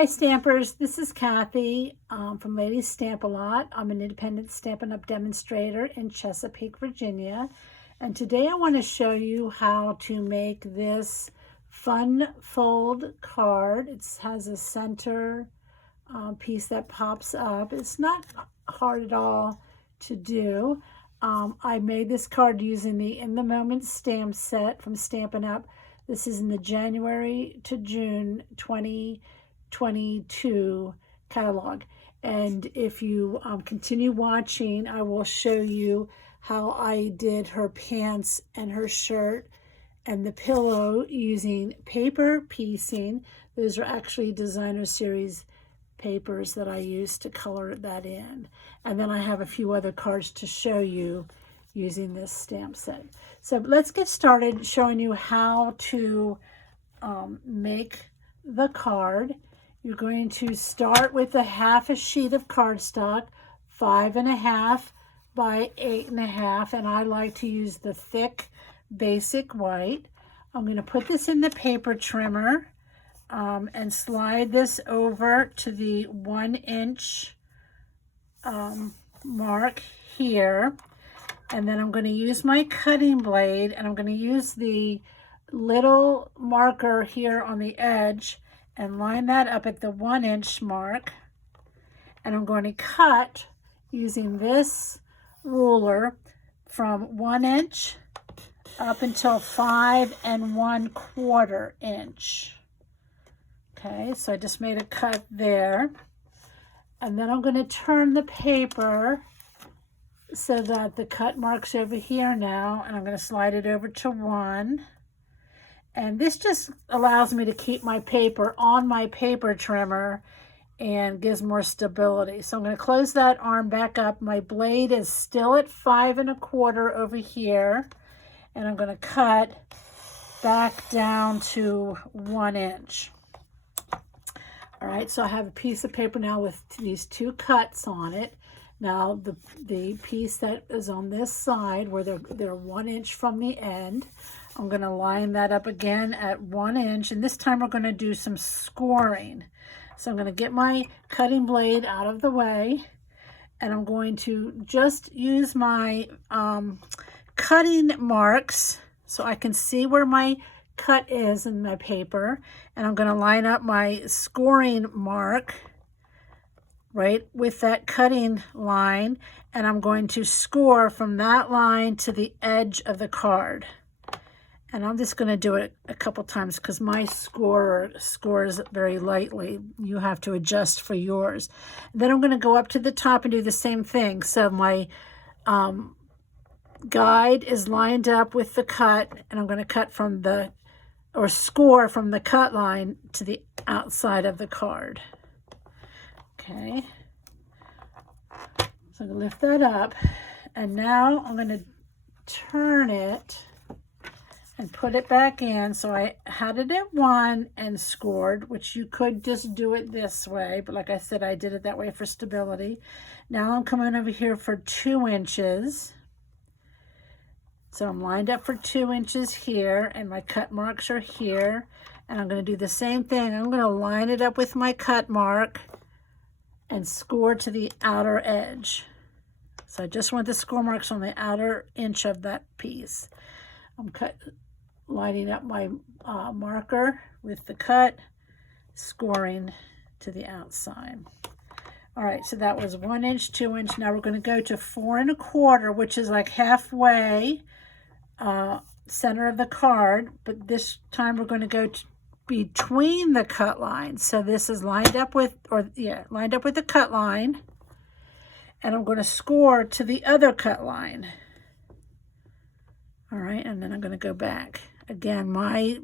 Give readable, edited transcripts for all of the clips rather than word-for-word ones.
Hi Stampers, this is Kathy from Ladies Stamp A Lot. I'm an independent Stampin' Up! Demonstrator in Chesapeake, Virginia. And today I want to show you how to make this fun fold card. It has a center piece that pops up. It's not hard at all to do. I made this card using the In the Moment stamp set from Stampin' Up! This is in the January to June 2022 catalog. And if you continue watching, I will show you how I did her pants and her shirt and the pillow using paper piecing. Those are actually Designer Series papers that I used to color that in. And then I have a few other cards to show you using this stamp set. So let's get started showing you how to make the card. You're going to start with half a sheet of cardstock, 5.5 by 8.5, and I like to use the thick basic white. I'm going to put this in the paper trimmer and slide this over to the 1-inch mark here. And then I'm going to use my cutting blade, and I'm going to use the little marker here on the edge and line that up at the 1-inch mark. And I'm going to cut using this ruler from 1 inch up until 5 1/4 inch. Okay, so I just made a cut there. And then I'm going to turn the paper so that the cut mark's over here now, and I'm going to slide it over to 1. And this just allows me to keep my paper on my paper trimmer and gives more stability. So I'm going to close that arm back up. My blade is still at 5 1/4 over here, and I'm going to cut back down to 1 inch. All right, so I have a piece of paper now with these 2 cuts on it. Now the piece that is on this side where they're 1 inch from the end, I'm going to line that up again at 1 inch, and this time we're going to do some scoring. So I'm going to get my cutting blade out of the way, and I'm going to just use my cutting marks so I can see where my cut is in my paper, and I'm going to line up my scoring mark right with that cutting line, and I'm going to score from that line to the edge of the card. And I'm just going to do it a couple times because my scorer scores very lightly. You have to adjust for yours. And then I'm going to go up to the top and do the same thing. So my guide is lined up with the cut, and I'm going to cut from the, or score from the cut line to the outside of the card. Okay, so I'm going to lift that up, and now I'm going to turn it and put it back in. So I had it at 1 and scored, which you could just do it this way, but like I said, I did it that way for stability. Now I'm coming over here for 2 inches. So I'm lined up for 2 inches here, and my cut marks are here, and I'm going to do the same thing. I'm going to line it up with my cut mark and score to the outer edge. So I just want the score marks on the outer inch of that piece. I'm lining up my marker with the cut, scoring to the outside. All right, so that was 1 inch, 2 inch. Now we're going to go to 4 1/4, which is like halfway center of the card, but this time we're going to go between the cut lines. So this is lined up with, lined up with the cut line, and I'm going to score to the other cut line. All right, and then I'm going to go back. Again, my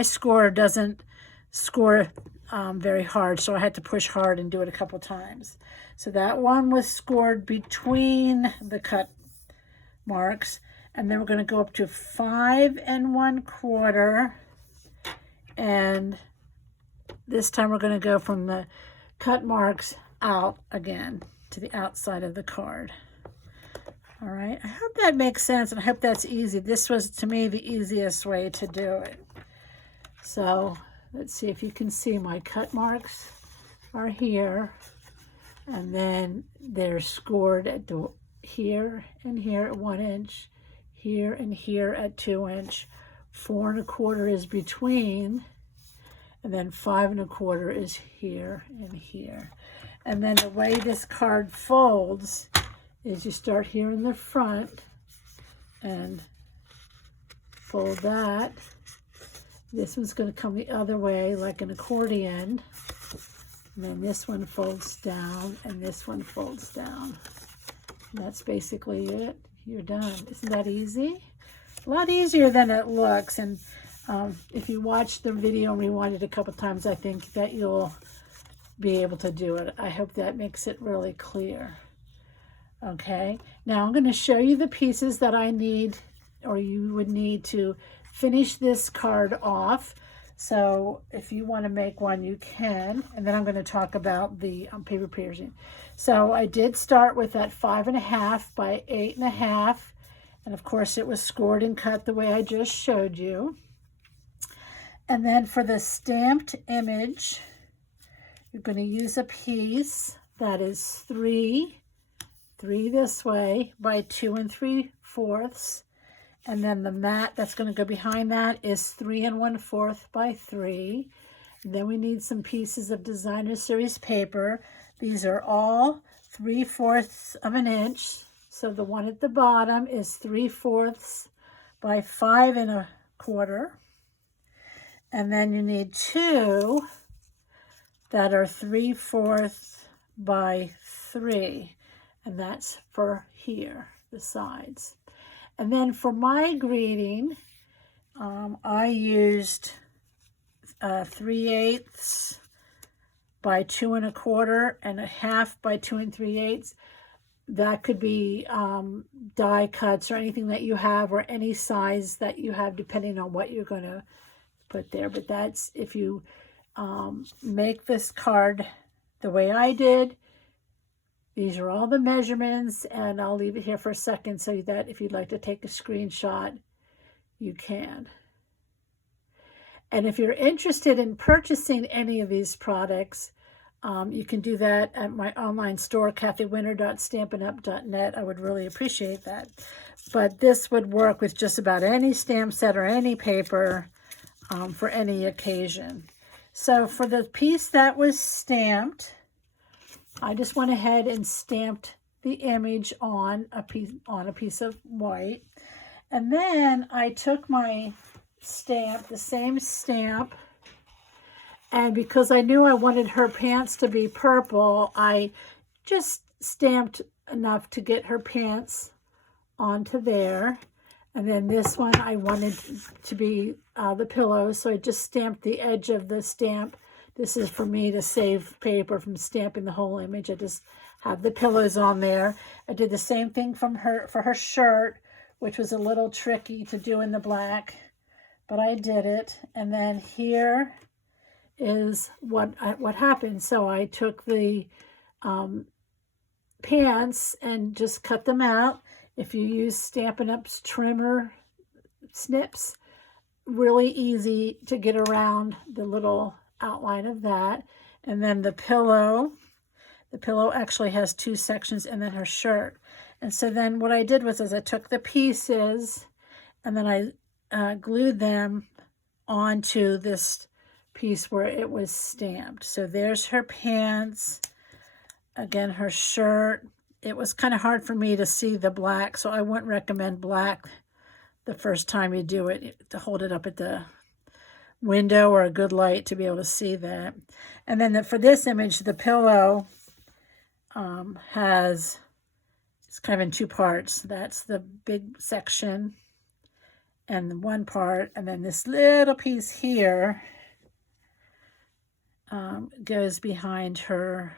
score doesn't score very hard, so I had to push hard and do it a couple times. So that one was scored between the cut marks, and then we're going to go up to 5 1/4. And this time we're going to go from the cut marks out again to the outside of the card. All right, I hope that makes sense, and I hope that's easy. This was, to me, the easiest way to do it. So let's see if you can see my cut marks are here, and then they're scored at the here and here at 1 inch, here and here at 2 inch, 4 1/4 is between, and then 5 1/4 is here and here. And then the way this card folds is you start here in the front and fold that. This one's going to come the other way like an accordion. And then this one folds down and this one folds down. And that's basically it. You're done. Isn't that easy? A lot easier than it looks. And if you watch the video and rewind it a couple times, I think that you'll be able to do it. I hope that makes it really clear. Okay, now I'm going to show you the pieces that I need, or you would need to finish this card off. So if you want to make one, you can. And then I'm going to talk about the paper piercing. So I did start with that 5 1/2 by 8 1/2. And of course it was scored and cut the way I just showed you. And then for the stamped image, you're going to use a piece that is 3 this way by 2 3/4. And then the mat that's going to go behind that is 3 1/4 by 3. And then we need some pieces of Designer Series paper. These are all 3/4 of an inch. So the one at the bottom is 3/4 by 5 1/4. And then you need 2 that are 3/4 by 3. And that's for here, the sides. And then for my greeting, I used 3/8 by 2 1/4 and 1/2 by 2 3/8. That could be die cuts or anything that you have, or any size that you have, depending on what you're going to put there. But that's if you make this card the way I did. These are all the measurements, and I'll leave it here for a second so that if you'd like to take a screenshot, you can. And if you're interested in purchasing any of these products, you can do that at my online store, kathywinter.stampinup.net. I would really appreciate that. But this would work with just about any stamp set or any paper for any occasion. So for the piece that was stamped, I just went ahead and stamped the image on a piece of white. And then I took my stamp, the same stamp, and because I knew I wanted her pants to be purple, I just stamped enough to get her pants onto there. And then this one I wanted to be the pillow, so I just stamped the edge of the stamp. This is for me to save paper from stamping the whole image. I just have the pillows on there. I did the same thing for her shirt, which was a little tricky to do in the black, but I did it. And then here is what happened. So I took the pants and just cut them out. If you use Stampin' Up's trimmer snips, really easy to get around the little outline of that. And then the pillow actually has 2 sections, and then her shirt. And so then what I did was I took the pieces and then I glued them onto this piece where it was stamped. So there's her pants, again her shirt. It was kind of hard for me to see the black, so I wouldn't recommend black the first time you do it, to hold it up at the window or a good light to be able to see that. And then for this image, the pillow it's kind of in 2 parts. That's the big section and the one part, and then this little piece here goes behind her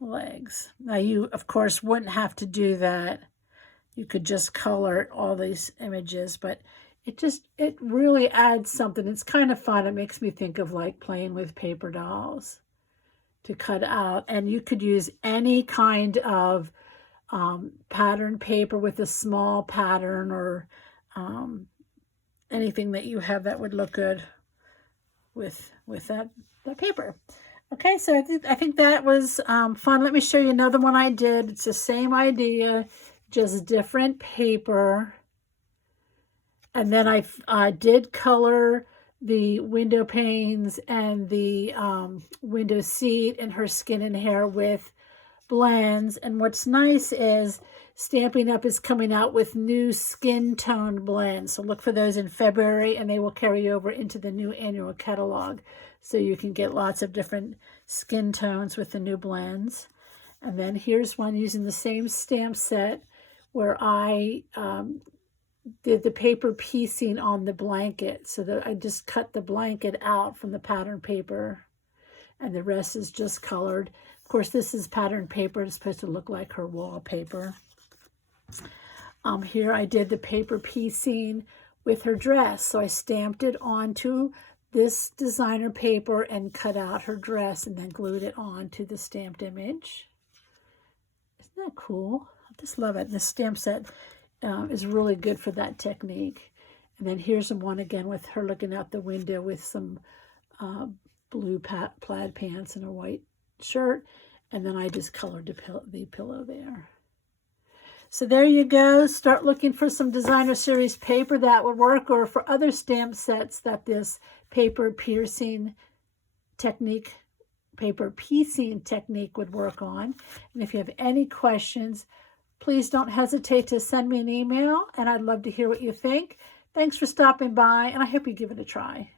legs. Now you of course wouldn't have to do that. You could just color all these images, but it really adds something. It's kind of fun. It makes me think of like playing with paper dolls to cut out. And you could use any kind of pattern paper with a small pattern, or anything that you have that would look good with that paper. Okay, so I think that was fun. Let me show you another one I did. It's the same idea, just different paper. And then I did color the window panes and the window seat and her skin and hair with blends. And what's nice is Stampin' Up! Is coming out with new skin tone blends. So look for those in February, and they will carry over into the new annual catalog. So you can get lots of different skin tones with the new blends. And then here's one using the same stamp set where I did the paper piecing on the blanket. So that I just cut the blanket out from the pattern paper, and the rest is just colored. Of course, this is pattern paper. It's supposed to look like her wallpaper. Here I did the paper piecing with her dress. So I stamped it onto this designer paper and cut out her dress and then glued it onto the stamped image. Isn't that cool? I just love it. This stamp set is really good for that technique. And then here's one again with her looking out the window with some blue plaid pants and a white shirt. And then I just colored the pillow there. So there you go. Start looking for some designer series paper that would work, or for other stamp sets that this paper piecing technique would work on. And if you have any questions, please don't hesitate to send me an email, and I'd love to hear what you think. Thanks for stopping by, and I hope you give it a try.